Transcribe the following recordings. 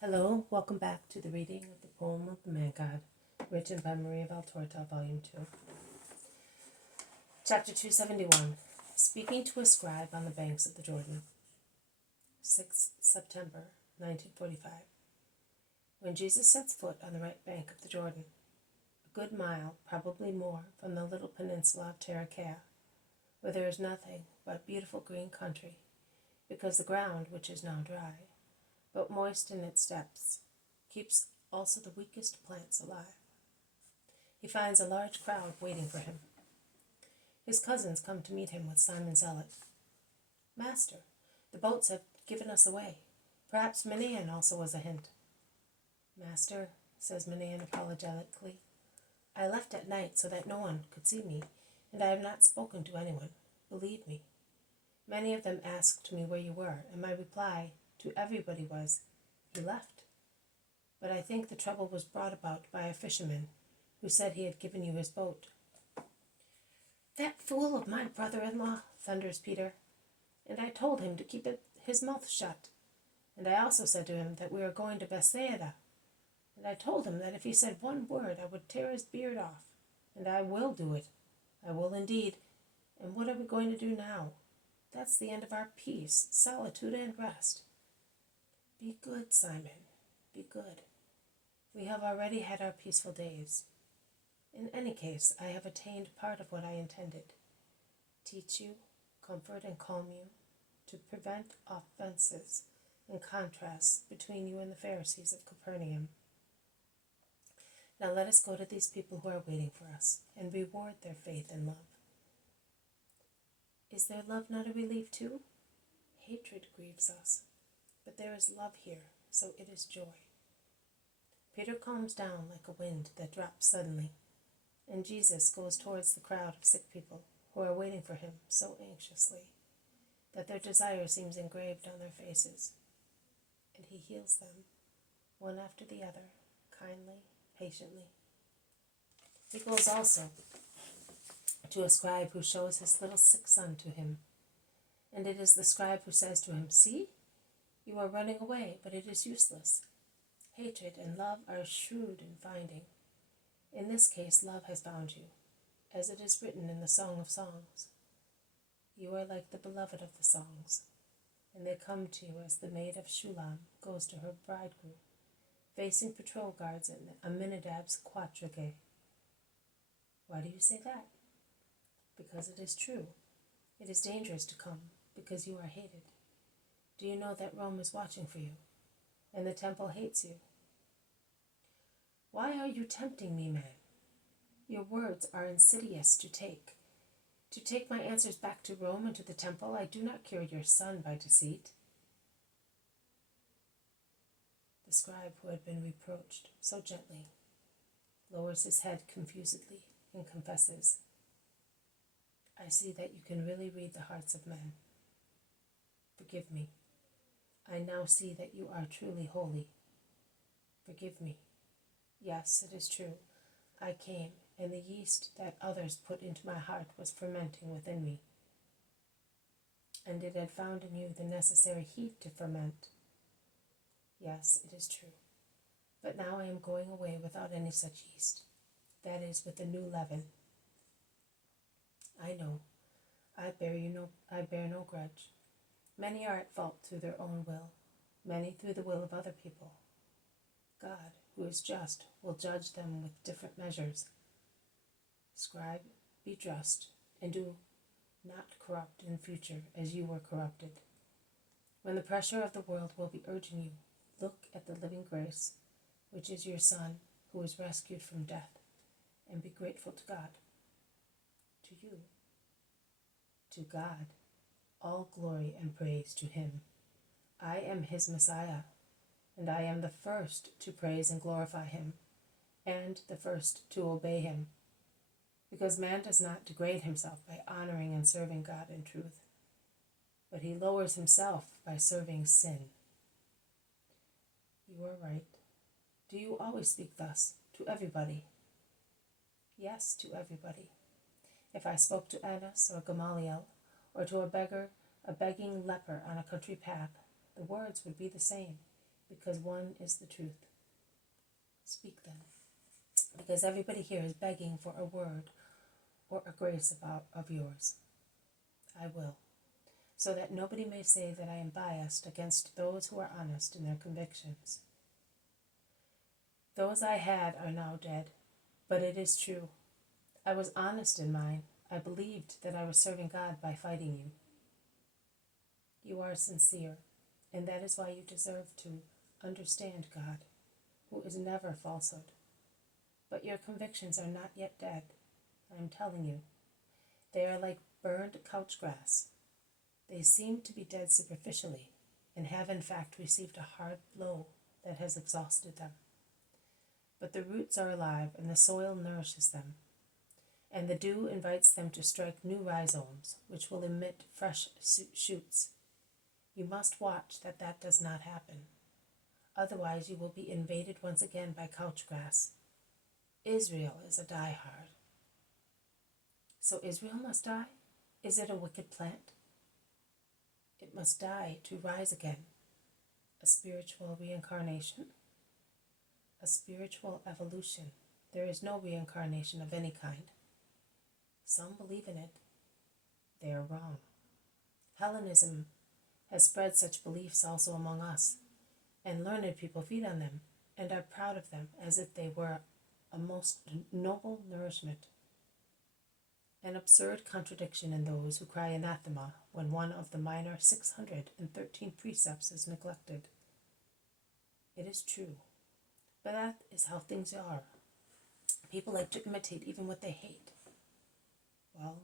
Hello, welcome back to the reading of the poem of the Man God, written by Maria Valtorta, Volume 2. Chapter 271, Speaking to a Scribe on the Banks of the Jordan. 6 September 1945. When Jesus sets foot on the right bank of the Jordan, a good mile, probably more, from the little peninsula of Tariqea, where there is nothing but beautiful green country, because the ground, which is now dry, but moist in its depths, keeps also the weakest plants alive. He finds a large crowd waiting for him. His cousins come to meet him with Simon Zealot. Master, the boats have given us away. Perhaps Manaen also was a hint. Master, says Manaen apologetically, I left at night so that no one could see me, and I have not spoken to anyone. Believe me. Many of them asked me where you were, and my reply to everybody was, he left. But I think the trouble was brought about by a fisherman who said he had given you his boat. That fool of my brother-in-law, thunders Peter, and I told him to keep his mouth shut. And I also said to him that we are going to Bethsaida, and I told him that if he said one word I would tear his beard off, and I will do it. I will indeed. And what are we going to do now? That's the end of our peace, solitude, and rest. Be good, Simon, be good. We have already had our peaceful days. In any case, I have attained part of what I intended. Teach you, comfort, and calm you, to prevent offenses and contrasts between you and the Pharisees of Capernaum. Now let us go to these people who are waiting for us, and reward their faith and love. Is their love not a relief too? Hatred grieves us, but there is love here, so it is joy. Peter calms down like a wind that drops suddenly, and Jesus goes towards the crowd of sick people who are waiting for him so anxiously that their desire seems engraved on their faces, and he heals them, one after the other, kindly, patiently. He goes also to a scribe who shows his little sick son to him, and it is the scribe who says to him, See, you are running away, but it is useless. Hatred and love are shrewd in finding. In this case, love has found you, as it is written in the Song of Songs. You are like the beloved of the songs, and they come to you as the maid of Shulam goes to her bridegroom, facing patrol guards in Aminadab's quadriga. Why do you say that? Because it is true. It is dangerous to come, because you are hated. Do you know that Rome is watching for you, and the temple hates you? Why are you tempting me, man? Your words are insidious to take. To take my answers back to Rome and to the temple, I do not cure your son by deceit. The scribe who had been reproached so gently lowers his head confusedly and confesses, I see that you can really read the hearts of men. Forgive me. I now see that you are truly holy. Forgive me. Yes, it is true. I came, and the yeast that others put into my heart was fermenting within me. And it had found in you the necessary heat to ferment. Yes, it is true. But now I am going away without any such yeast. That is, with the new leaven. I know. I bear no grudge. Many are at fault through their own will, many through the will of other people. God, who is just, will judge them with different measures. Scribe, be just, and do not corrupt in future as you were corrupted. When the pressure of the world will be urging you, look at the living grace, which is your Son, who was rescued from death, and be grateful to God. To you. To God. All glory and praise to him. I am his Messiah, and I am the first to praise and glorify him, and the first to obey him, because man does not degrade himself by honoring and serving God in truth, but he lowers himself by serving sin. You are right. Do you always speak thus, to everybody? Yes, to everybody. If I spoke to Annas or Gamaliel, or to a begging leper on a country path, the words would be the same. because one is the truth. Speak then, because everybody here is begging for a word or a grace of yours. I will, so that nobody may say that I am biased against those who are honest in their convictions. Those I had are now dead, but it is true. I was honest in mine. I believed that I was serving God by fighting you. You are sincere, and that is why you deserve to understand God, who is never falsehood. But your convictions are not yet dead. I am telling you. They are like burned couch grass. They seem to be dead superficially, and have in fact received a hard blow that has exhausted them. But the roots are alive, and the soil nourishes them, and the dew invites them to strike new rhizomes, which will emit fresh shoots. You must watch that that does not happen. Otherwise you will be invaded once again by couch grass. Israel is a diehard. So Israel must die? Is it a wicked plant? It must die to rise again. A spiritual reincarnation? A spiritual evolution. There is no reincarnation of any kind. Some believe in it. They are wrong. Hellenism has spread such beliefs also among us, and learned people feed on them and are proud of them as if they were a most noble nourishment. An absurd contradiction in those who cry anathema when one of the minor 613 precepts is neglected. It is true, but that is how things are. People like to imitate even what they hate. Well,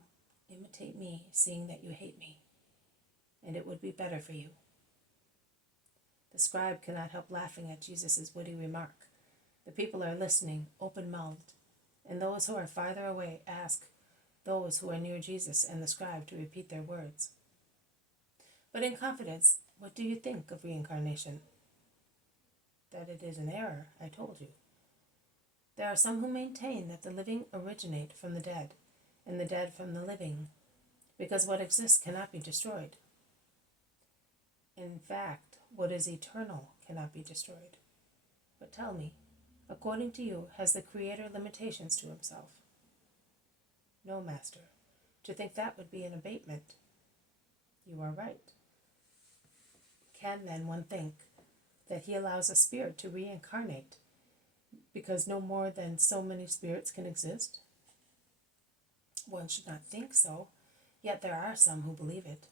imitate me, seeing that you hate me, and it would be better for you. The scribe cannot help laughing at Jesus' witty remark. The people are listening, open-mouthed, and those who are farther away ask those who are near Jesus and the scribe to repeat their words. But in confidence, what do you think of reincarnation? That it is an error, I told you. There are some who maintain that the living originate from the dead, and the dead from the living, because what exists cannot be destroyed. In fact, what is eternal cannot be destroyed. But tell me, according to you, has the Creator limitations to himself? No, Master. To think that would be an abatement. You are right. Can then one think that he allows a spirit to reincarnate because no more than so many spirits can exist? One should not think so, yet there are some who believe it.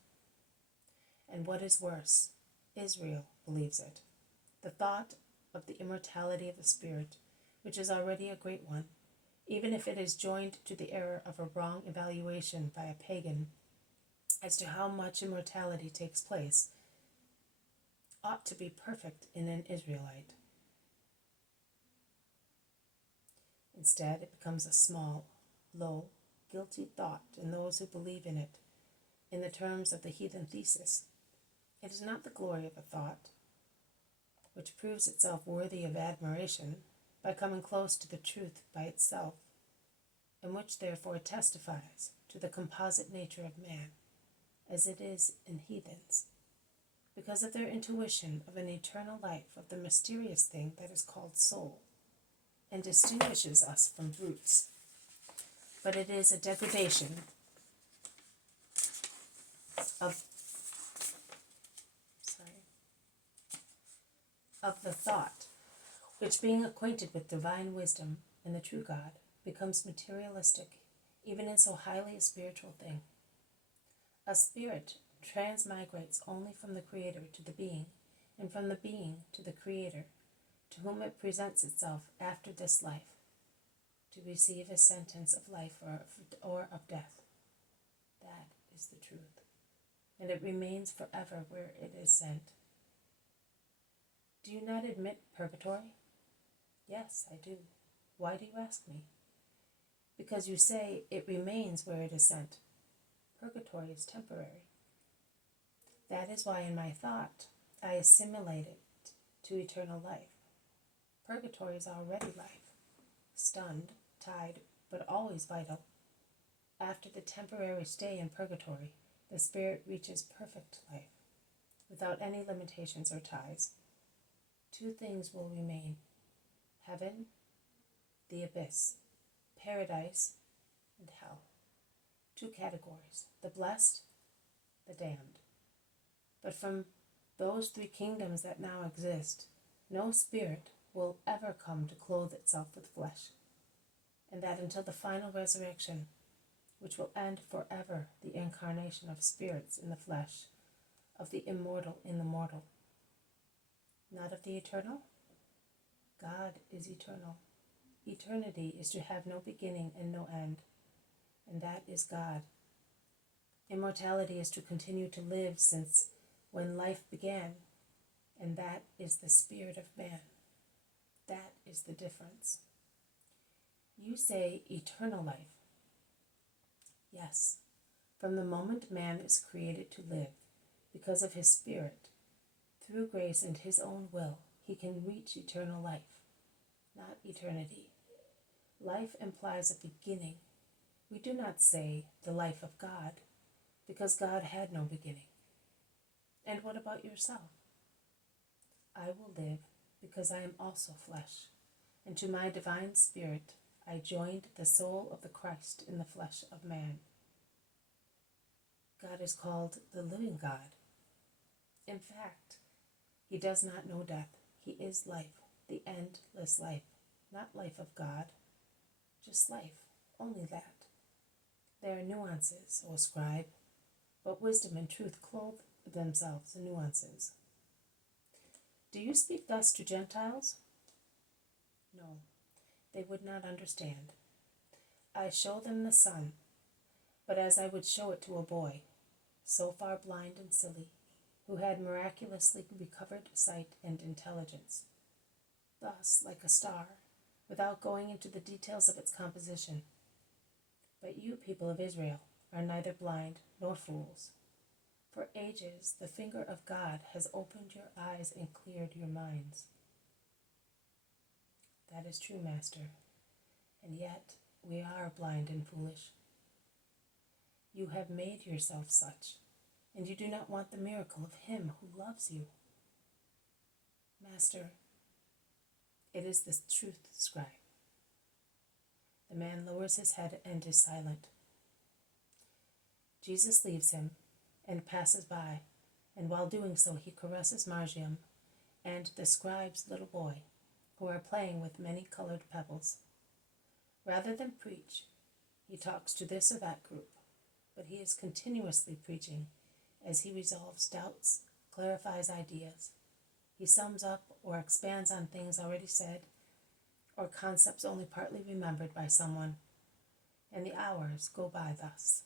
And what is worse, Israel believes it. The thought of the immortality of the spirit, which is already a great one, even if it is joined to the error of a wrong evaluation by a pagan as to how much immortality takes place, ought to be perfect in an Israelite. Instead, it becomes a small, low, guilty thought in those who believe in it, in the terms of the heathen thesis. It is not the glory of a thought, which proves itself worthy of admiration by coming close to the truth by itself, and which therefore testifies to the composite nature of man, as it is in heathens, because of their intuition of an eternal life, of the mysterious thing that is called soul, and distinguishes us from brutes. But it is a degradation of the thought, which being acquainted with divine wisdom and the true God, becomes materialistic, even in so highly a spiritual thing. A spirit transmigrates only from the Creator to the being, and from the being to the Creator, to whom it presents itself after this life, to receive a sentence of life or of death. That is the truth, and it remains forever where it is sent. Do you not admit purgatory? Yes, I do. Why do you ask me? Because you say it remains where it is sent. Purgatory is temporary. That is why in my thought I assimilate it to eternal life. Purgatory is already life, stunned, tied, but always vital. After the temporary stay in purgatory, the spirit reaches perfect life, without any limitations or ties. Two things will remain: heaven, the abyss, paradise, and hell. Two categories: the blessed, the damned. But from those three kingdoms that now exist, no spirit will ever come to clothe itself with flesh, and that until the final resurrection, which will end forever the incarnation of spirits in the flesh, of the immortal in the mortal. Not of the eternal? God is eternal. Eternity is to have no beginning and no end, and that is God. Immortality is to continue to live since when life began, and that is the spirit of man. That is the difference. You say eternal life. Yes, from the moment man is created to live, because of his spirit, through grace and his own will, he can reach eternal life, not eternity. Life implies a beginning. We do not say the life of God, because God had no beginning. And what about yourself? I will live because I am also flesh, and to my divine spirit I joined the soul of the Christ in the flesh of man. God is called the living God. In fact, he does not know death. He is life, the endless life, not life of God, just life, only that. There are nuances, O Scribe, but wisdom and truth clothe themselves in nuances. Do you speak thus to Gentiles? No, they would not understand. I show them the sun, but as I would show it to a boy, so far blind and silly, who had miraculously recovered sight and intelligence. Thus, like a star, without going into the details of its composition. But you, people of Israel, are neither blind nor fools. For ages the finger of God has opened your eyes and cleared your minds. That is true, Master, and yet we are blind and foolish. You have made yourself such, and you do not want the miracle of him who loves you. Master, it is the truth, Scribe. The man lowers his head and is silent. Jesus leaves him and passes by, and while doing so he caresses Margium and the scribe's little boy, who are playing with many-colored pebbles. Rather than preach, he talks to this or that group, but he is continuously preaching as he resolves doubts, clarifies ideas. He sums up or expands on things already said, or concepts only partly remembered by someone, and the hours go by thus.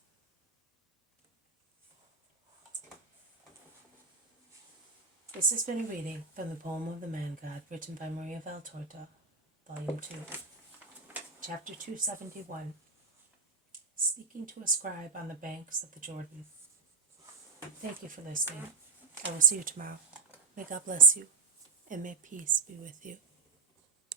This has been a reading from the poem of the Man God, written by Maria Valtorta, Volume 2, Chapter 271, Speaking to a Scribe on the Banks of the Jordan. Thank you for listening. I will see you tomorrow. May God bless you, and may peace be with you.